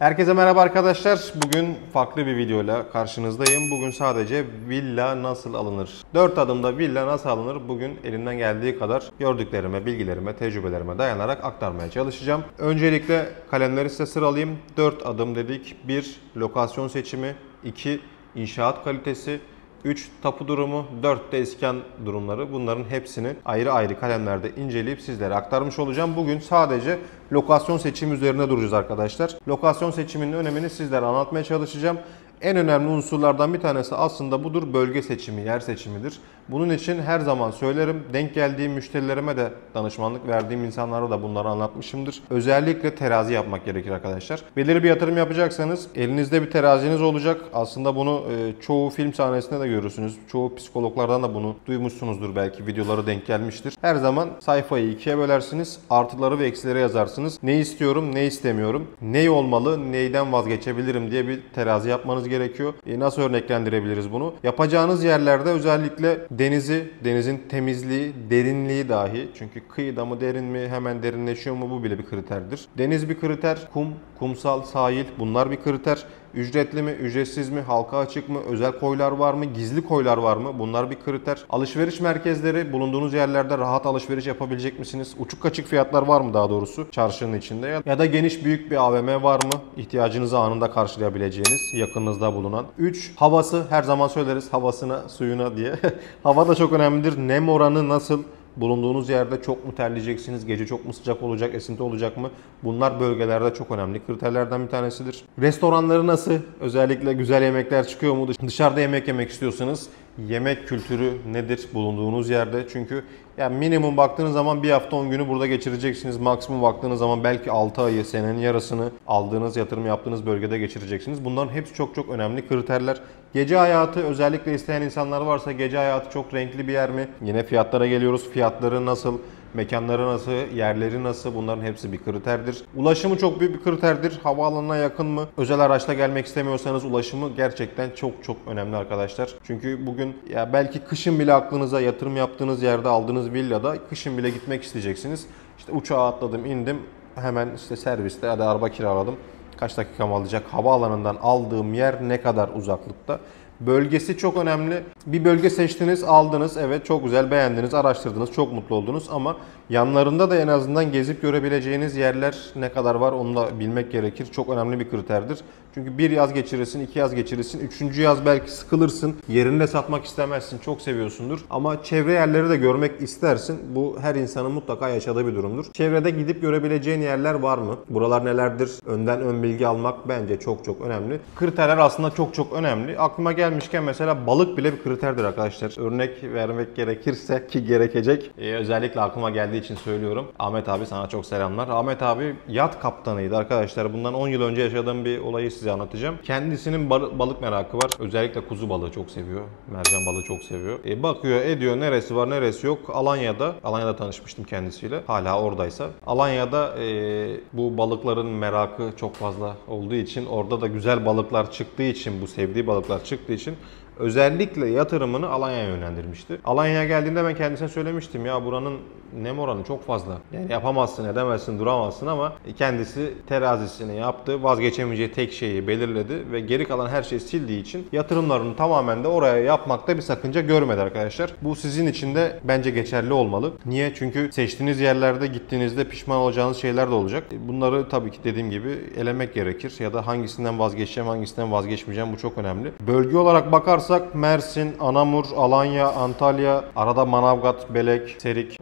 Herkese merhaba arkadaşlar. Bugün farklı bir videoyla karşınızdayım. Bugün sadece villa nasıl alınır? 4 adımda villa nasıl alınır? Bugün elimden geldiği kadar gördüklerime, bilgilerime, tecrübelerime dayanarak aktarmaya çalışacağım. Öncelikle kalemleri size sıralayayım. 4 adım dedik. 1. Lokasyon seçimi. 2. İnşaat kalitesi. 3 tapu durumu, 4 de iskan durumları. Bunların hepsini ayrı ayrı kalemlerde inceleyip sizlere aktarmış olacağım. Bugün sadece lokasyon seçimi üzerine duracağız arkadaşlar. Lokasyon seçiminin önemini sizlere anlatmaya çalışacağım. En önemli unsurlardan bir tanesi aslında budur, bölge seçimi, yer seçimidir. Bunun için her zaman söylerim, denk geldiğim müşterilerime de danışmanlık verdiğim insanlara da bunları anlatmışımdır. Özellikle terazi yapmak gerekir arkadaşlar. Belirli bir yatırım yapacaksanız elinizde bir teraziniz olacak. Aslında bunu çoğu film sahnesinde de görürsünüz. Çoğu psikologlardan da bunu duymuşsunuzdur, belki videoları denk gelmiştir. Her zaman sayfayı ikiye bölersiniz, artıları ve eksileri yazarsınız. Ne istiyorum, ne istemiyorum, ne olmalı, neyden vazgeçebilirim diye bir terazi yapmanız gerekiyor. Nasıl örneklendirebiliriz bunu? Yapacağınız yerlerde özellikle denizin temizliği, derinliği dahi. Çünkü kıyıda mı derin mi, hemen derinleşiyor mu, bu bile bir kriterdir. Deniz bir kriter, kumsal, sahil, bunlar bir kriter. Ücretli mi, ücretsiz mi, halka açık mı, özel koylar var mı, gizli koylar var mı? Bunlar bir kriter. Alışveriş merkezleri, bulunduğunuz yerlerde rahat alışveriş yapabilecek misiniz? Uçuk kaçık fiyatlar var mı daha doğrusu çarşının içinde? Ya da geniş büyük bir AVM var mı? İhtiyacınızı anında karşılayabileceğiniz, yakınınızda bulunan. 3. Havası, her zaman söyleriz havasına, suyuna diye. Hava da çok önemlidir. Nem oranı nasıl? Bulunduğunuz yerde çok mu terleyeceksiniz? Gece çok mu sıcak olacak? Esinti olacak mı? Bunlar bölgelerde çok önemli kriterlerden bir tanesidir. Restoranları nasıl? Özellikle güzel yemekler çıkıyor mu? Dışarıda yemek yemek istiyorsanız yemek kültürü nedir bulunduğunuz yerde? Çünkü yani minimum baktığınız zaman bir hafta 10 günü burada geçireceksiniz. Maksimum baktığınız zaman belki 6 ayı, senenin yarısını aldığınız, yatırım yaptığınız bölgede geçireceksiniz. Bunların hepsi çok önemli kriterler. Gece hayatı, özellikle isteyen insanlar varsa gece hayatı çok renkli bir yer mi? Yine fiyatlara geliyoruz. Fiyatları nasıl? Mekanları nasıl, yerleri nasıl, bunların hepsi bir kriterdir. Ulaşımı çok büyük bir kriterdir. Havaalanına yakın mı? Özel araçla gelmek istemiyorsanız ulaşımı gerçekten çok önemli arkadaşlar. Çünkü bugün ya belki kışın bile aklınıza yatırım yaptığınız yerde aldığınız villada kışın bile gitmek isteyeceksiniz. İşte uçağa atladım, indim. Hemen işte serviste ya da araba kiraladım. Kaç dakikam alacak? Havaalanından aldığım yer ne kadar uzaklıkta? Bölgesi çok önemli. Bir bölge seçtiniz, aldınız. Evet, çok güzel, beğendiniz, araştırdınız, çok mutlu oldunuz ama yanlarında da en azından gezip görebileceğiniz yerler ne kadar var onu da bilmek gerekir. Çok önemli bir kriterdir. Çünkü bir yaz geçirirsin, 2 yaz geçirirsin, 3. yaz belki sıkılırsın, yerinde satmak istemezsin, çok seviyorsundur. Ama çevre yerleri de görmek istersin. Bu her insanın mutlaka yaşadığı bir durumdur. Çevrede gidip görebileceğin yerler var mı? Buralar nelerdir? Önden ön bilgi almak bence çok önemli. Kriterler aslında çok önemli. Aklıma gelmişken mesela balık bile bir kriterdir arkadaşlar. Örnek vermek gerekirse ki gerekecek. Özellikle aklıma geldiği için söylüyorum. Ahmet abi, sana çok selamlar. Ahmet abi yat kaptanıydı arkadaşlar. Bundan 10 yıl önce yaşadığım bir olayı size anlatacağım. Kendisinin balık merakı var. Özellikle kuzu balığı çok seviyor. Mercan balığı çok seviyor. Bakıyor, ediyor, neresi var, neresi yok. Alanya'da tanışmıştım kendisiyle. Hala oradaysa. Alanya'da bu balıkların merakı çok fazla olduğu için, orada da güzel balıklar çıktığı için, bu sevdiği balıklar çıktığı için özellikle yatırımını Alanya'ya yönlendirmişti. Alanya'ya geldiğinde ben kendisine söylemiştim, ya buranın nem oranı çok fazla. Yani yapamazsın, edemezsin, duramazsın ama kendisi terazisini yaptı. Vazgeçemeyeceği tek şeyi belirledi ve geri kalan her şeyi sildiği için yatırımlarını tamamen de oraya yapmakta bir sakınca görmedi arkadaşlar. Bu sizin için de bence geçerli olmalı. Niye? Çünkü seçtiğiniz yerlerde gittiğinizde pişman olacağınız şeyler de olacak. Bunları tabii ki dediğim gibi elemek gerekir ya da hangisinden vazgeçeceğim, hangisinden vazgeçmeyeceğim, bu çok önemli. Bölge olarak bakarsak Mersin, Anamur, Alanya, Antalya, arada Manavgat, Belek, Serik,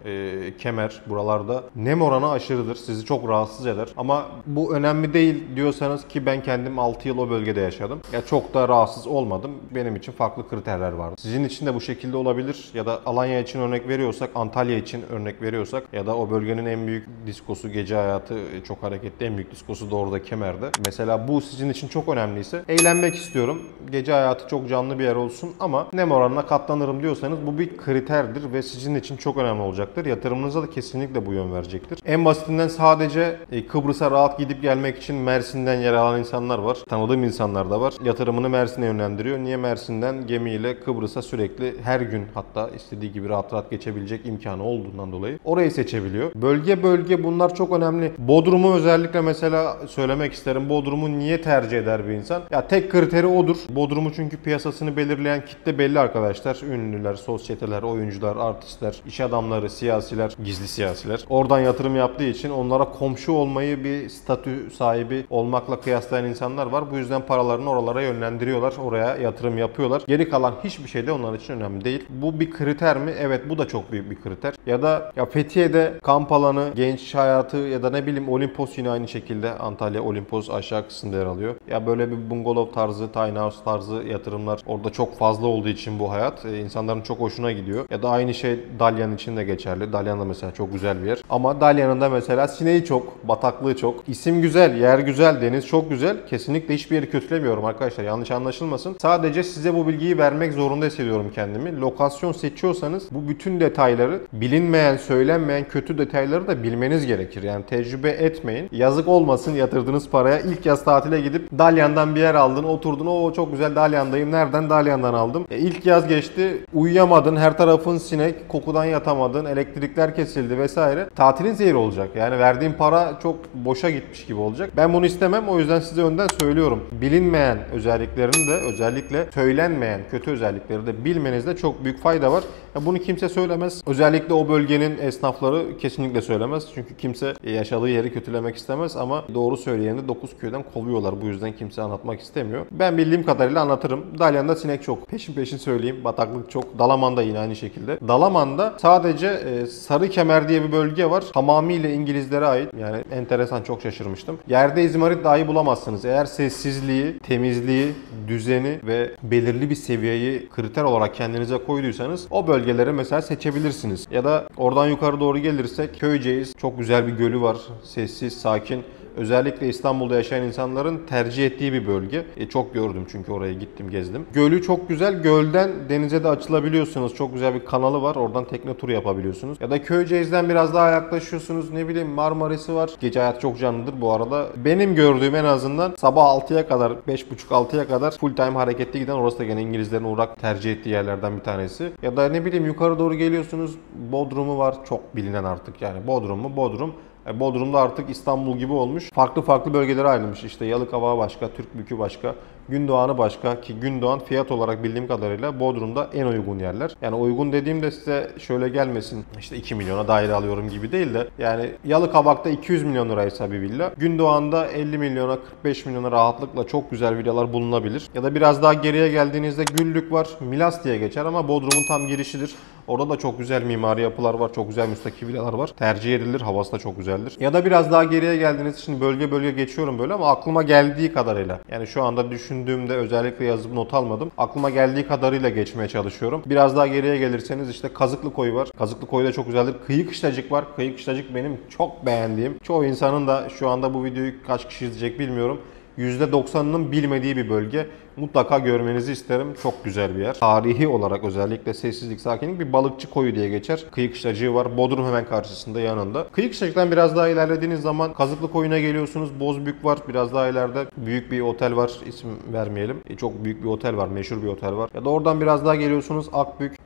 Kemer, buralarda nem oranı aşırıdır. Sizi çok rahatsız eder. Ama bu önemli değil diyorsanız, ki ben kendim 6 yıl o bölgede yaşadım. Ya çok da rahatsız olmadım. Benim için farklı kriterler vardı. Sizin için de bu şekilde olabilir. Ya da Alanya için örnek veriyorsak, Antalya için örnek veriyorsak ya da o bölgenin en büyük diskosu, gece hayatı çok hareketli, en büyük diskosu da orada Kemer'de. Mesela bu sizin için çok önemliyse, eğlenmek istiyorum, gece hayatı çok canlı bir yer olsun ama nem oranına katlanırım diyorsanız bu bir kriterdir ve sizin için çok önemli olacaktır. Yatırımınıza da kesinlikle bu yön verecektir. En basitinden sadece Kıbrıs'a rahat gidip gelmek için Mersin'den yer alan insanlar var. Tanıdığım insanlar da var. Yatırımını Mersin'e yönlendiriyor. Niye? Mersin'den gemiyle Kıbrıs'a sürekli her gün hatta istediği gibi rahat rahat geçebilecek imkanı olduğundan dolayı orayı seçebiliyor. Bölge bölge bunlar çok önemli. Bodrum'u özellikle mesela söylemek isterim. Bodrum'u niye tercih eder bir insan? Ya tek kriteri odur. Bodrum'u çünkü piyasasını belirleyen kitle belli arkadaşlar. Ünlüler, sosyeteler, oyuncular, artistler, iş adamları, siyasiler, gizli siyasiler. Oradan yatırım yaptığı için onlara komşu olmayı bir statü sahibi olmakla kıyaslayan insanlar var. Bu yüzden paralarını oralara yönlendiriyorlar. Oraya yatırım yapıyorlar. Geri kalan hiçbir şey de onlar için önemli değil. Bu bir kriter mi? Evet, bu da çok büyük bir kriter. Ya da Fethiye'de kamp alanı, genç hayatı ya da ne bileyim Olimpos yine aynı şekilde. Antalya Olimpos aşağı kısmında yer alıyor. Ya böyle bir bungalov tarzı, tiny house tarzı yatırımlar orada çok fazla olduğu için bu hayat insanların çok hoşuna gidiyor. Ya da aynı şey Dalyan için de geçerli. Dalyan da mesela çok güzel bir yer. Ama Dalyan'ın da mesela sineği çok, bataklığı çok. İsim güzel, yer güzel, deniz çok güzel. Kesinlikle hiçbir yeri kötülemiyorum arkadaşlar. Yanlış anlaşılmasın. Sadece size bu bilgiyi vermek zorunda hissediyorum kendimi. Lokasyon seçiyorsanız bu bütün detayları, bilinmeyen, söylenmeyen kötü detayları da bilmeniz gerekir. Yani tecrübe etmeyin. Yazık olmasın yatırdığınız paraya. İlk yaz tatile gidip Dalyan'dan bir yer aldın, oturdun. O çok güzel, Dalyan'dayım. Nereden? Dalyan'dan aldım. İlk yaz geçti. Uyuyamadın. Her tarafın sinek. Kokudan yatamadın. Elektrikler kesildi vesaire. Tatilin zehir olacak. Yani verdiğin para çok boşa gitmiş gibi olacak. Ben bunu istemem. O yüzden size önden söylüyorum. Bilinmeyen özelliklerini de özellikle söylenmeyen kötü özellikleri de bilmenizde çok büyük fayda var. Bunu kimse söylemez. Özellikle o bölgenin esnafları kesinlikle söylemez. Çünkü kimse yaşadığı yeri kötülemek istemez ama doğru söyleyeni de 9 köyden kovuyorlar. Bu yüzden kimse anlatmak istemiyor. Ben bildiğim kadarıyla anlatırım. Dalyan'da sinek çok. Peşin peşin söyleyeyim. Bataklık çok. Dalaman'da yine aynı şekilde. Dalaman'da sadece Sarıkemer diye bir bölge var. Tamamıyla İngilizlere ait. Yani enteresan, çok şaşırmıştım. Yerde izmarit dahi bulamazsınız. Eğer sessizliği, temizliği, düzeni ve belirli bir seviyeyi kriter olarak kendinize koyduysanız o bölgeleri mesela seçebilirsiniz. Ya da oradan yukarı doğru gelirsek Köyceğiz. Çok güzel bir gölü var. Sessiz, sakin. Özellikle İstanbul'da yaşayan insanların tercih ettiği bir bölge. Çok gördüm çünkü oraya gittim, gezdim. Gölü çok güzel. Gölden denize de açılabiliyorsunuz. Çok güzel bir kanalı var. Oradan tekne turu yapabiliyorsunuz. Ya da Köyceğiz'den biraz daha yaklaşıyorsunuz. Ne bileyim Marmaris'i var. Gece hayatı çok canlıdır bu arada. Benim gördüğüm en azından sabah 6'ya kadar, 5.30-6'ya kadar full time hareketli giden, orası da gene İngilizlerin uğrak tercih ettiği yerlerden bir tanesi. Ya da ne bileyim yukarı doğru geliyorsunuz. Bodrum'u var. Çok bilinen artık yani. Bodrum. Bodrum'da artık İstanbul gibi olmuş. Farklı farklı bölgelere ayrılmış. İşte Yalıkavak'ı başka, Türkbükü başka, Gündoğan'ı başka, ki Gündoğan fiyat olarak bildiğim kadarıyla Bodrum'da en uygun yerler. Yani uygun dediğimde size şöyle gelmesin, işte 2 milyona daire alıyorum gibi değil de, yani Yalıkavak'ta 200 milyon liraysa bir villa, Gündoğan'da 50 milyona, 45 milyona rahatlıkla çok güzel villalar bulunabilir. Ya da biraz daha geriye geldiğinizde Güllük var. Milas diye geçer ama Bodrum'un tam girişidir. Orada da çok güzel mimari yapılar var. Çok güzel müstakil villalar var. Tercih edilir. Havası da çok güzeldir. Ya da biraz daha geriye geldiğiniz için bölge bölge geçiyorum böyle ama aklıma geldiği kadarıyla. Yani şu anda düşündüğümde özellikle yazıp not almadım. Aklıma geldiği kadarıyla geçmeye çalışıyorum. Biraz daha geriye gelirseniz işte Kazıklıkoy var. Kazıklıkoy da çok güzeldir. Kıyıkışlacık var. Kıyıkışlacık benim çok beğendiğim. Çoğu insanın da şu anda bu videoyu kaç kişi izleyecek bilmiyorum. %90'ının bilmediği bir bölge. Mutlaka görmenizi isterim. Çok güzel bir yer. Tarihi olarak özellikle sessizlik, sakinlik, bir balıkçı koyu diye geçer. Kıyıkışlacığı var. Bodrum hemen karşısında, yanında. Kıyıkışlacıktan biraz daha ilerlediğiniz zaman Kazıklıkoyu'na geliyorsunuz. Bozbük var. Biraz daha ileride büyük bir otel var. İsim vermeyelim. Çok büyük bir otel var. Meşhur bir otel var. Ya da oradan biraz daha geliyorsunuz Akbük.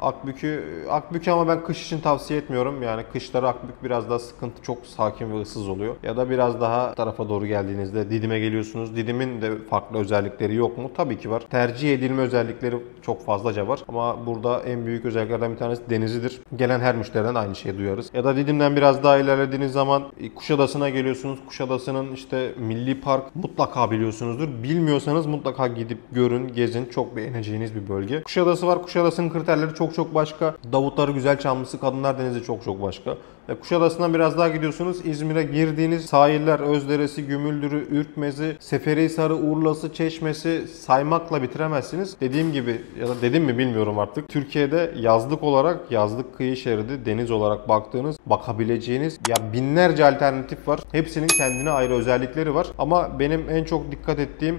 Akbük'ü ama ben kış için tavsiye etmiyorum. Yani kışları Akbük biraz daha sıkıntı. Çok sakin ve ıssız oluyor. Ya da biraz daha tarafa doğru geldiğinizde Didim'e geliyorsunuz. Didim'in de farklı özellikleri yok mu? Tabii ki var. Tercih edilme özellikleri çok fazlaca var. Ama burada en büyük özelliklerden bir tanesi denizidir. Gelen her müşteriden aynı şeyi duyarız. Ya da Didim'den biraz daha ilerlediğiniz zaman Kuşadası'na geliyorsunuz. Kuşadası'nın işte Milli Park mutlaka biliyorsunuzdur. Bilmiyorsanız mutlaka gidip görün, gezin. Çok beğeneceğiniz bir bölge. Kuşadası var. Kuşadası'nın kriterleri çok başka. Davutları, Güzelçamlısı, Kadınlar Denizi çok başka. Kuşadası'ndan biraz daha gidiyorsunuz. İzmir'e girdiğiniz sahiller, Özderesi, Gümüldürü, Ürkmezi, Seferihisar'ı, Urla'sı, Çeşme'si saymakla bitiremezsiniz. Dediğim gibi, ya da dedim mi bilmiyorum artık. Türkiye'de yazlık olarak, yazlık kıyı şeridi, deniz olarak baktığınız, bakabileceğiniz ya binlerce alternatif var. Hepsinin kendine ayrı özellikleri var. Ama benim en çok dikkat ettiğim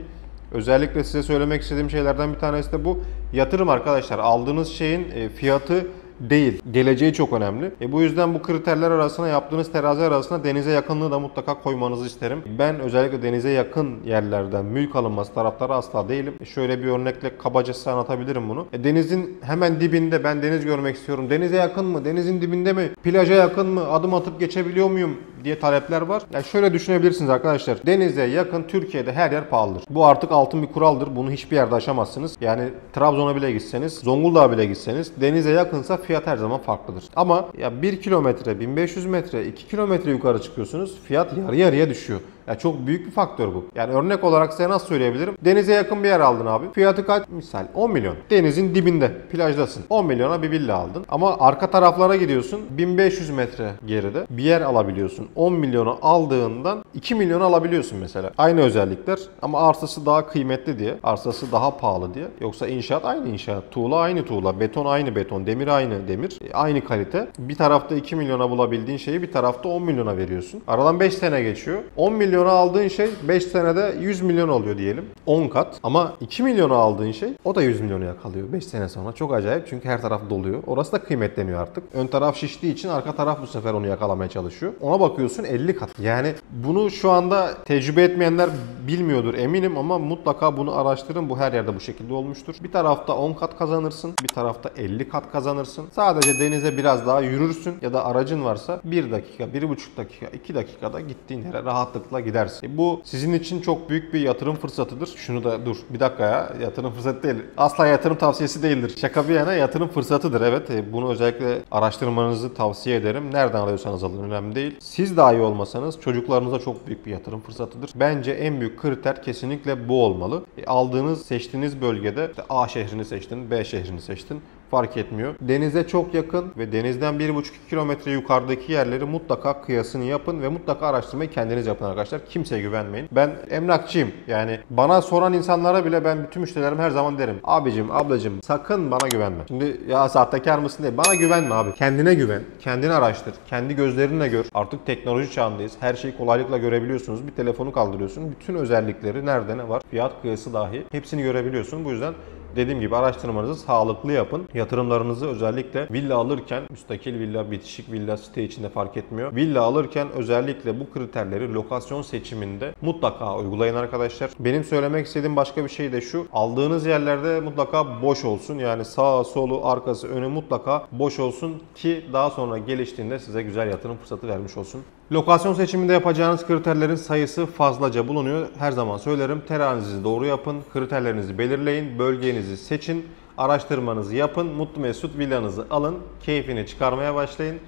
Özellikle size söylemek istediğim şeylerden bir tanesi de bu. Yatırım arkadaşlar. Aldığınız şeyin fiyatı değil. Geleceği çok önemli. Bu yüzden bu kriterler arasına, yaptığınız terazi arasına denize yakınlığı da mutlaka koymanızı isterim. Ben özellikle denize yakın yerlerden mülk alınması taraftarı asla değilim. Şöyle bir örnekle kabaca size anlatabilirim bunu. Denizin hemen dibinde ben deniz görmek istiyorum. Denize yakın mı? Denizin dibinde mi? Plaja yakın mı? Adım atıp geçebiliyor muyum diye talepler var. Yani şöyle düşünebilirsiniz arkadaşlar. Denize yakın Türkiye'de her yer pahalıdır. Bu artık altın bir kuraldır. Bunu hiçbir yerde aşamazsınız. Yani Trabzon'a bile gitseniz, Zonguldak'a bile gitseniz denize yakınsa fiyat her zaman farklıdır. Ama ya 1 kilometre, 1500 metre, 2 kilometre yukarı çıkıyorsunuz. Fiyat yarı yarıya düşüyor. Ya çok büyük bir faktör bu. Yani örnek olarak size nasıl söyleyebilirim? Denize yakın bir yer aldın abi. Fiyatı kaç? Misal 10 milyon. Denizin dibinde, plajdasın. 10 milyona bir villa aldın. Ama arka taraflara gidiyorsun. 1500 metre geride bir yer alabiliyorsun. 10 milyona aldığından 2 milyona alabiliyorsun mesela. Aynı özellikler ama arsası daha kıymetli diye. Arsası daha pahalı diye. Yoksa inşaat aynı inşaat. Tuğla aynı tuğla. Beton aynı beton. Demir aynı demir. Aynı kalite. Bir tarafta 2 milyona bulabildiğin şeyi bir tarafta 10 milyona veriyorsun. Aradan 5 sene geçiyor. 10 milyona aldığın şey 5 senede 100 milyon oluyor diyelim. 10 kat. Ama 2 milyona aldığın şey o da 100 milyonu yakalıyor 5 sene sonra. Çok acayip çünkü her taraf doluyor. Orası da kıymetleniyor artık. Ön taraf şiştiği için arka taraf bu sefer onu yakalamaya çalışıyor. Ona bakıyorsun 50 kat. Yani bunu şu anda tecrübe etmeyenler bilmiyordur eminim ama mutlaka bunu araştırın. Bu her yerde bu şekilde olmuştur. Bir tarafta 10 kat kazanırsın. Bir tarafta 50 kat kazanırsın. Sadece denize biraz daha yürürsün ya da aracın varsa 1 dakika, 1,5 dakika, 2 dakikada gittiğin yere rahatlıkla gidersin. Bu sizin için çok büyük bir yatırım fırsatıdır. Şunu da dur bir dakika ya, yatırım fırsatı değil. Asla yatırım tavsiyesi değildir. Şaka bir yana yatırım fırsatıdır evet. Bunu özellikle araştırmanızı tavsiye ederim. Nereden alıyorsanız alın önemli değil. Siz dahi olmasanız çocuklarınıza çok büyük bir yatırım fırsatıdır. Bence en büyük kriter kesinlikle bu olmalı. Aldığınız, seçtiğiniz bölgede işte A şehrini seçtin, B şehrini seçtin. Fark etmiyor. Denize çok yakın ve denizden 1,5 kilometre yukarıdaki yerleri mutlaka kıyasını yapın ve mutlaka araştırmayı kendiniz yapın arkadaşlar. Kimseye güvenmeyin. Ben emlakçıyım. Yani bana soran insanlara bile ben bütün müşterilerim her zaman derim. Abicim, ablacım sakın bana güvenme. Şimdi ya sahtekar mısın diye. Bana güvenme abi. Kendine güven. Kendini araştır. Kendi gözlerinle gör. Artık teknoloji çağındayız. Her şeyi kolaylıkla görebiliyorsunuz. Bir telefonu kaldırıyorsun. Bütün özellikleri nerede ne var? Fiyat kıyası dahi. Hepsini görebiliyorsun. Bu yüzden dediğim gibi araştırmanızı sağlıklı yapın. Yatırımlarınızı özellikle villa alırken, müstakil villa, bitişik villa, site içinde fark etmiyor. Villa alırken özellikle bu kriterleri lokasyon seçiminde mutlaka uygulayın arkadaşlar. Benim söylemek istediğim başka bir şey de şu. Aldığınız yerlerde mutlaka boş olsun. Yani sağı, solu, arkası, önü mutlaka boş olsun ki daha sonra geliştiğinde size güzel yatırım fırsatı vermiş olsun. Lokasyon seçiminde yapacağınız kriterlerin sayısı fazlaca bulunuyor. Her zaman söylerim, terazinizi doğru yapın, kriterlerinizi belirleyin, bölgenizi seçin, araştırmanızı yapın, mutlu mesut villanızı alın, keyfini çıkarmaya başlayın.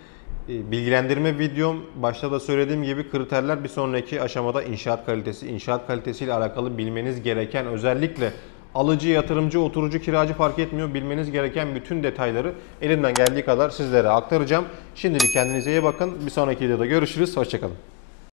Bilgilendirme videom başta da söylediğim gibi kriterler bir sonraki aşamada inşaat kalitesi. İnşaat kalitesiyle alakalı bilmeniz gereken özellikle alıcı, yatırımcı, oturucu, kiracı fark etmiyor. Bilmeniz gereken bütün detayları elimden geldiği kadar sizlere aktaracağım. Şimdilik kendinize iyi bakın. Bir sonraki videoda görüşürüz. Hoşçakalın.